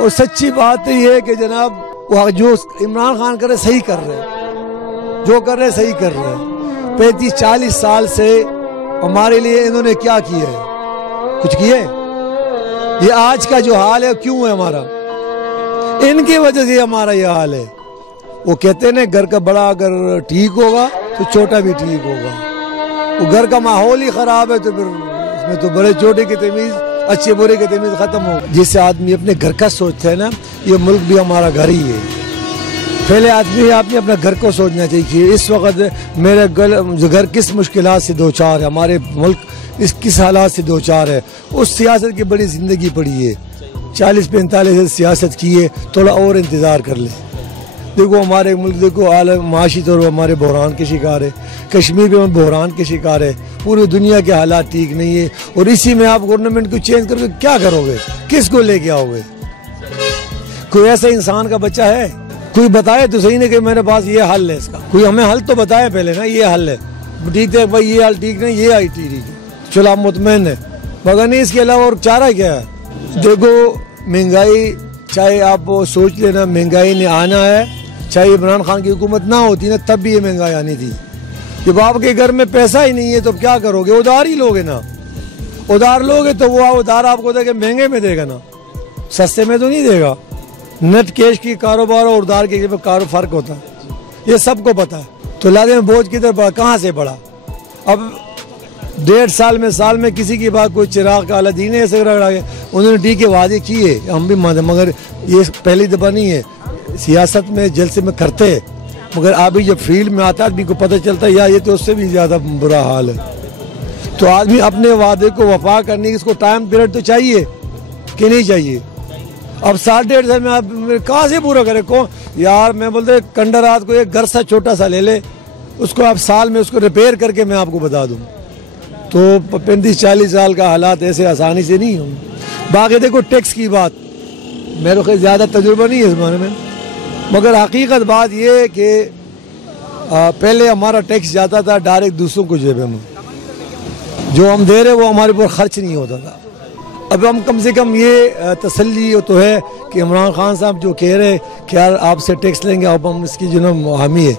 और सच्ची बात तो ये है कि जनाब वो जो इमरान खान कर रहे सही कर रहे, जो कर रहे सही कर रहे। 35-40 साल से हमारे लिए इन्होंने क्या किया है? कुछ किए? ये आज का जो हाल है क्यों है हमारा? इनकी वजह से हमारा ये हाल है। वो कहते हैं ना, घर का बड़ा अगर ठीक होगा तो छोटा भी ठीक होगा। वो घर का माहौल ही खराब है तो फिर इसमें तो बड़े छोटे की तमीज़, अच्छे बुरे की तमीज़ खत्म हो। जिससे आदमी अपने घर का सोचता है ना, ये मुल्क भी हमारा घर ही है। पहले आपने अपना घर को सोचना चाहिए। इस वक्त मेरे घर किस मुश्किलात से दो चार है, हमारे मुल्क किस हालात से दो चार है। उस सियासत की बड़ी ज़िंदगी पड़ी है, 40-45 सियासत की है, थोड़ा और इंतज़ार कर ले। देखो हमारे मुल्क, देखो आलम माशी तौर पर हमारे बहरान के शिकार है, कश्मीर में बहरान के शिकार है, पूरी दुनिया के हालात ठीक नहीं है। और इसी में आप गवर्नमेंट को चेंज करके क्या करोगे? किसको लेके आओगे? कोई ऐसा इंसान का बच्चा है? कोई बताए तो सही नहीं कि मेरे पास ये हल है इसका। कोई हमें हल तो बताए पहले ना, ये हल है, ठीक है भाई, ये हल ठीक नहीं, ये आई ठीक है, चलो आप मुतमईन है, मगर नहीं इसके अलावा और चारा क्या है? देखो महंगाई, चाहे आप सोच लेना महंगाई ने आना है, चाहे इमरान खान की हुकूमत ना होती ना तब भी ये महंगाई आनी थी। जब आपके घर में पैसा ही नहीं है तो क्या करोगे? उधार ही लोगे ना। उधार लोगे तो वो उधार आपको देगा महंगे में देगा ना, सस्ते में तो नहीं देगा। नेट कैश की कारोबार और उधार के फर्क होता है, ये सबको पता है। तो लादे में बोझ किधर बढ़ा, कहाँ से बढ़ा? अब 1.5 साल में किसी की बात, कोई चिराग का अलादीन ऐसे रगड़ा गया, उन्होंने टीके वादे किए, हम भी मानते, मगर ये पहली दफा नहीं है सियासत में जलसे में करते, मगर अभी जब फील्ड में आता है आदमी को पता चलता है यार ये तो उससे भी ज्यादा बुरा हाल है। तो आदमी अपने वादे को वफा करने की इसको टाइम पीरियड तो चाहिए कि नहीं चाहिए? अब 1.5 साल में आप कहाँ से पूरा करे? कौन यार, मैं बोलते कंडरात को एक घर सा छोटा सा ले ले, उसको आप साल में उसको रिपेयर करके मैं आपको बता दूँ तो 35-40 साल का हालात ऐसे आसानी से नहीं होंगे। बाकी देखो टैक्स की बात, मेरे को ज़्यादा तजुर्बा नहीं है इस बारे में, मगर हकीकत बात ये है कि पहले हमारा टैक्स जाता था डायरेक्ट दूसरों को जेब में, जो हम दे रहे वो हमारे ऊपर खर्च नहीं होता था। अब हम कम से कम ये तसल्ली तो है कि इमरान खान साहब जो कह रहे कि यार आपसे टैक्स लेंगे, अब हम इसकी जो ना हामी है,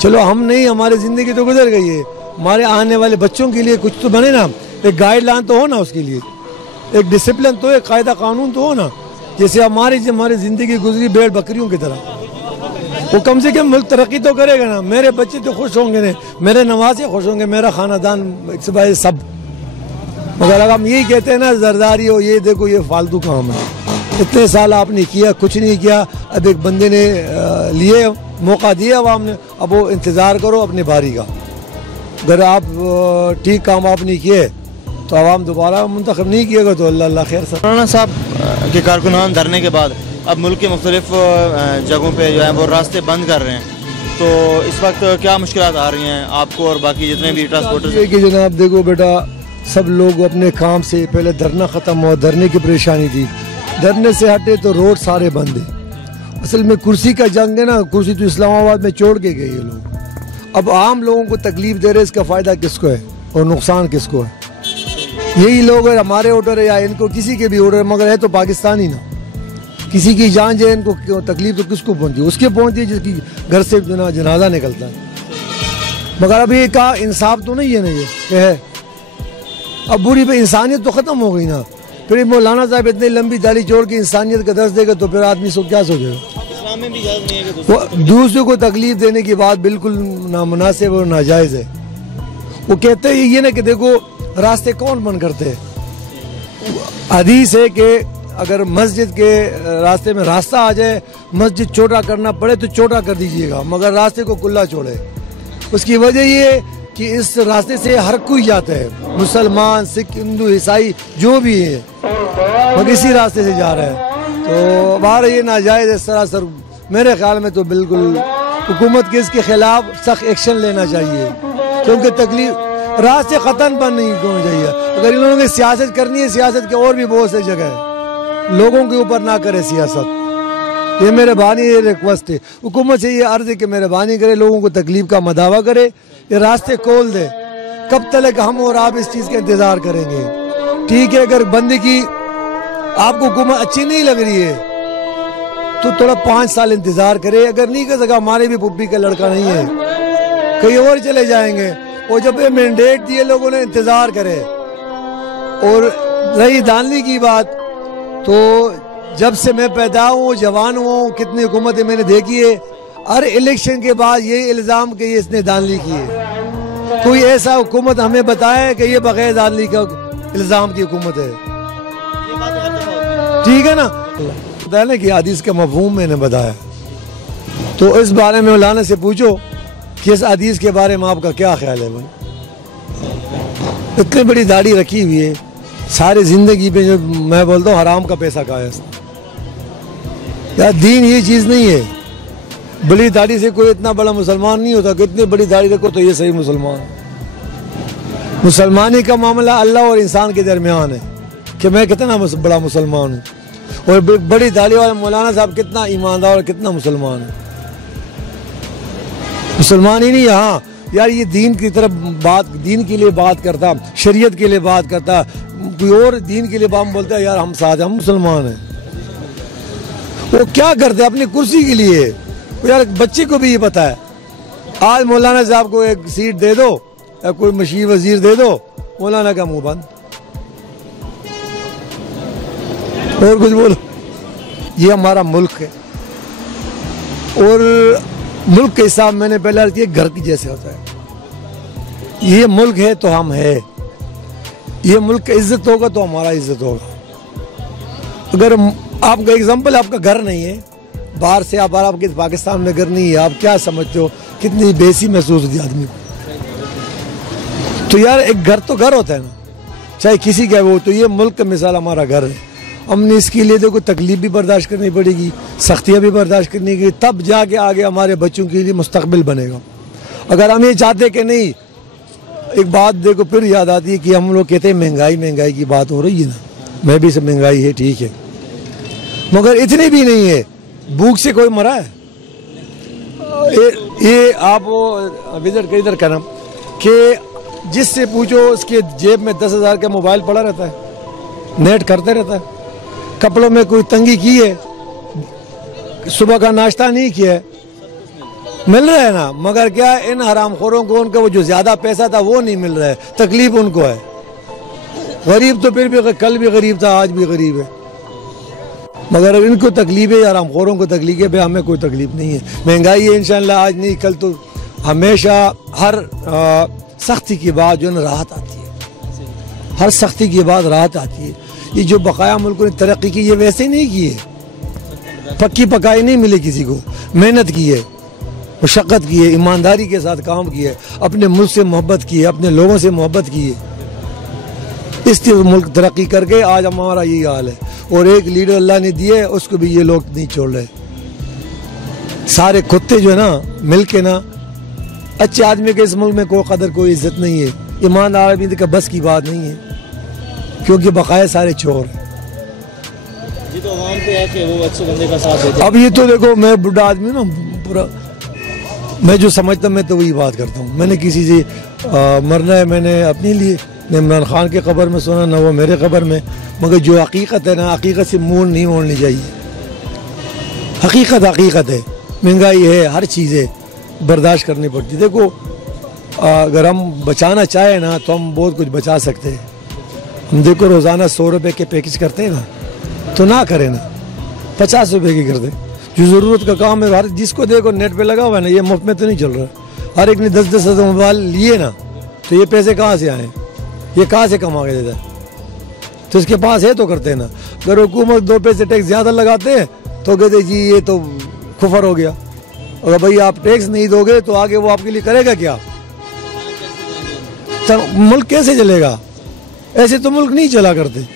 चलो हम नहीं, हमारी ज़िंदगी तो गुजर गई है, हमारे आने वाले बच्चों के लिए कुछ तो बने ना, एक गाइडलाइन तो हो ना, उसके लिए एक डिसिप्लिन तो, एक कायदा कानून तो हो ना। जैसे हमारी ज़िंदगी गुजरी भेड़ बकरियों की तरह, वो कम से कम मुल्क तरक्की तो करेगा ना, मेरे बच्चे तो खुश होंगे ना, मेरे नवासे खुश होंगे, मेरा खानदान सब। मगर अगर हम यही कहते हैं ना जरदारी हो, ये देखो ये फालतू काम है, इतने साल आपने किया, कुछ नहीं किया, अब एक बंदे ने लिए मौका दिया अवाम ने, अब वो इंतज़ार करो अपनी बारी का। अगर आप ठीक काम आपने किए तो अवाम दोबारा मुंतखब नहीं किएगा तो अल्लाह खैर। मौलाना साहब के कारकुनान धरने के बाद अब मुल्क के मुख्तलिफ जगहों पे जो है वो रास्ते बंद कर रहे हैं, तो इस वक्त क्या मुश्किलात आ रही हैं आपको और बाकी जितने भी ट्रांसपोर्टर? कि जनाब देखो बेटा, सब लोग अपने काम से पहले धरना ख़त्म हुआ, धरने की परेशानी थी, धरने से हटे तो रोड सारे बंद है। असल में कुर्सी का जंग है ना, कुर्सी तो इस्लामाबाद में छोड़ के गए ये लोग। अब आम लोगों को तकलीफ दे रहे, इसका फ़ायदा किसको है और नुकसान किसको है? यही लोग है, हमारे वोटर है या इनको किसी के भी वोटर, मगर है तो पाकिस्तानी ना, किसी की जान जाए इनको तकलीफ तो किसको पहुंची? उसके पहुंची जिसकी घर से जनाजा निकलता है। मगर अब ये का इंसाफ तो नहीं है ना, ये है अब बुरी पे इंसानियत तो ख़त्म हो गई ना। फिर मौलाना साहब इतनी लंबी दाढ़ी छोड़ के इंसानियत का दर्ज देगा तो फिर आदमी सो क्या सोचेगा? इस्लाम में भी इजाज़त नहीं है कि वो दूसरे को तकलीफ देने की बात बिल्कुल नामुनासिब और नाजायज़ है। वो कहते हैं ये ना कि देखो रास्ते कौन बंद करते हैं? हदीस है कि अगर मस्जिद के रास्ते में रास्ता आ जाए, मस्जिद छोटा करना पड़े तो छोटा कर दीजिएगा, मगर रास्ते को खुला छोड़े। उसकी वजह ये कि इस रास्ते से हर कोई जाता है, मुसलमान, सिख, हिंदू, ईसाई जो भी है, मगर इसी रास्ते से जा रहे हैं। तो बाहर ये नाजायज़ है सरासर। मेरे ख्याल में तो बिल्कुल हुकूमत के इसके खिलाफ सख्त एक्शन लेना चाहिए, क्योंकि तकलीफ रास्ते ख़त्म बंद नहीं होना चाहिए। अगर इन लोगों ने सियासत करनी है, सियासत के और भी बहुत से जगह है, लोगों के ऊपर ना करे सियासत। ये मेहरबानी, ये रिक्वेस्ट है हुकूमत से, ये अर्ज है कि मेहरबानी करे, लोगों को तकलीफ का मदावा करे, ये रास्ते खोल दे। कब तक हम और आप इस चीज़ का इंतज़ार करेंगे? ठीक है, अगर बंदगी आपको हुकूमत अच्छी नहीं लग रही है तो थोड़ा 5 साल इंतजार करे। अगर नहीं कर सका, हमारे भी पुप्पी का लड़का नहीं है, कहीं और चले जाएंगे। और जब ये मैंडेट दिए लोगों ने, इंतजार करे। और रही धांधली की बात, तो जब से मैं पैदा हूँ, जवान हूँ, कितनी हुकूमतें मैंने देखी है, हर इलेक्शन के बाद ये इल्ज़ाम कि ये इसने धांधली की है। कोई ऐसा हुकूमत हमें बताए कि ये बगैर धांधली का इल्ज़ाम की हुकूमत है। ठीक है ना, बताने की हदीस का मफ़हूम मैंने बताया। तो इस बारे में मौलाना से पूछो कि इस हदीस के बारे में आपका क्या ख्याल है। भाई इतनी बड़ी दाढ़ी रखी हुई है, सारी जिंदगी पे जो मैं बोलता हूँ हराम का पैसा खाया है यार। दीन ये चीज़ नहीं है, बड़ी दाढ़ी से कोई इतना बड़ा मुसलमान नहीं होता कि इतनी बड़ी दाढ़ी रखो तो ये सही मुसलमान। मुसलमानी का मामला अल्लाह और इंसान के दरमियान है कि मैं कितना बड़ा मुसलमान हूँ, और बड़ी दाढ़ी वाले मौलाना साहब कितना ईमानदार और कितना मुसलमान है। मुसलमान ही नहीं, हाँ यार ये दीन की तरफ बात, दीन के लिए बात करता, शरीयत के लिए बात करता, कोई और दीन के लिए बात बोलता है, यार हम साथ, हम मुसलमान हैं। वो क्या करते अपनी कुर्सी के लिए। यार बच्चे को भी ये पता है, आज मौलाना साहब को एक सीट दे दो या कोई मशीर वजीर दे दो, मौलाना का मुंह बंद। और कुछ बोलो। ये हमारा मुल्क है, और मुल्क के हिसाब मैंने पहले अर्ज किया, घर की जैसे होता है। ये मुल्क है तो हम है, ये मुल्क का इज्जत होगा तो हमारा इज्जत होगा। अगर आपका एग्जाम्पल, आपका घर नहीं है, बाहर से आप, आपके पाकिस्तान में घर नहीं है, आप क्या समझते हो कितनी बेसी महसूस होती है आदमी को। तो यार एक घर तो घर होता है ना, चाहे किसी का वो। तो ये मुल्क का मिसाल हमारा घर है। हमने इसके लिए देखो तकलीफ भी बर्दाश्त करनी पड़ेगी, सख्तियाँ भी बर्दाश्त करनी पड़ेगी, तब जाके आगे हमारे बच्चों के लिए मुस्तकबिल बनेगा। अगर हम ये चाहते कि नहीं, एक बात देखो फिर याद आती है कि हम लोग कहते हैं महंगाई, महंगाई की बात हो रही है ना, मैं भी सब महंगाई है ठीक है, मगर इतनी भी नहीं है। भूख से कोई मरा है? ये आप वो विजिट इधर करना कि जिससे पूछो उसके जेब में 10,000 का मोबाइल पड़ा रहता है, नेट करते रहता है, कपड़ों में कोई तंगी की है, सुबह का नाश्ता नहीं किया है, मिल रहा है ना। मगर क्या इन हरामखोरों को उनका वो जो ज्यादा पैसा था वो नहीं मिल रहा है, तकलीफ उनको है। गरीब तो फिर भी कल भी गरीब था, आज भी गरीब है, मगर इनको तकलीफ है, हरामखोरों को तकलीफ है, हमें कोई तकलीफ नहीं है। महंगाई है इंशाल्लाह, आज नहीं कल तो हमेशा हर सख्ती के बाद जो है राहत आती है, हर सख्ती के बाद राहत आती है। ये जो बकाया मुल्कों ने तरक्की की, ये वैसे नहीं की है, पक्की पकाई नहीं मिली किसी को, मेहनत की है, मशक्क़त की है, ईमानदारी के साथ काम किया है, अपने मुल्क से मोहब्बत की है, अपने लोगों से मोहब्बत की है, इसलिए मुल्क तरक्की करके आज हमारा यही हाल है। और एक लीडर अल्लाह ने दिए, उसको भी ये लोग नहीं छोड़ रहे। सारे कुत्ते जो है ना मिल के ना, अच्छे आदमी के इस मुल्क में कोई कदर कोई इज्जत नहीं है, ईमानदार आदमी का बस की बात नहीं है, क्योंकि बकाया सारे चोर हैं। जी तो अवाम पे है कि वो अच्छे बंदे का साथ देते हैं। अब ये तो देखो, मैं बुढ़ा आदमी ना, पूरा मैं जो समझता मैं तो वही बात करता हूँ। मैंने किसी से मरना है, मैंने अपने लिए न इमरान खान के कब्र में सोना, ना वो मेरे कब्र में, मगर जो हकीकत है ना, हकीकत से मुँह नहीं मोड़नी चाहिए। हकीकत हकीकत है, महंगाई है, हर चीज़ है, बर्दाश्त करनी पड़ती। देखो अगर हम बचाना चाहें ना तो हम बहुत कुछ बचा सकते हैं। हम देखो रोज़ाना 100 रुपये के पैकेज करते हैं ना, तो ना करें ना, 50 रुपये की कर दें। जो ज़रूरत का काम है, हर जिसको देखो नेट पे लगा हुआ है ना, ये मुफ्त में तो नहीं चल रहा। हर एक ने 10-10 हज़ार मोबाइल लिए ना, तो ये पैसे कहाँ से आए, ये कहाँ से कमा के देता है? तो इसके पास है तो करते हैं ना। अगर हुकूमत 2 पैसे टैक्स ज़्यादा लगाते हैं तो कहते जी ये तो कुफर हो गया। अगर भाई आप टैक्स नहीं दोगे तो आगे वो आपके लिए करेगा क्या? तो मुल्क कैसे चलेगा? ऐसे तो मुल्क नहीं चला करते।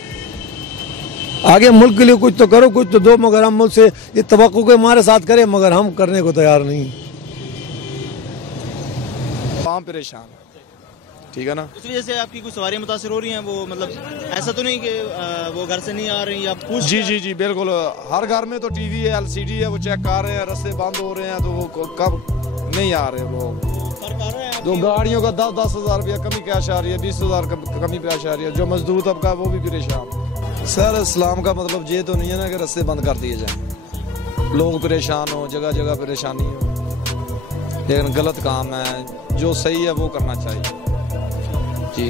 आगे मुल्क के लिए कुछ तो करो, कुछ तो दो, मगर हम मुल्क से ये तवक्को के हमारे साथ करें, मगर हम करने को तैयार नहीं। परेशान, ठीक है ना। इस वजह से आपकी कुछ सवारियां मुतासिर हो रही हैं, वो मतलब ऐसा तो नहीं कि वो घर से नहीं आ रही या पूछ? जी बिल्कुल, हर घर में तो टीवी है, LCD है, वो चेक कर रहे हैं, रास्ते बंद हो रहे हैं, तो वो कब नहीं आ रहे लोग। जो गाड़ियों का 10-10 हज़ार रुपया कमी कैश आ रही है, 20 हज़ार कमी कैश आ रही है, जो मजदूर तबका वो भी परेशान। सर इस्लाम का मतलब ये तो नहीं है ना कि रास्ते बंद कर दिए जाए। लोग परेशान हो, जगह जगह परेशानी हो, लेकिन गलत काम है। जो सही है वो करना चाहिए जी।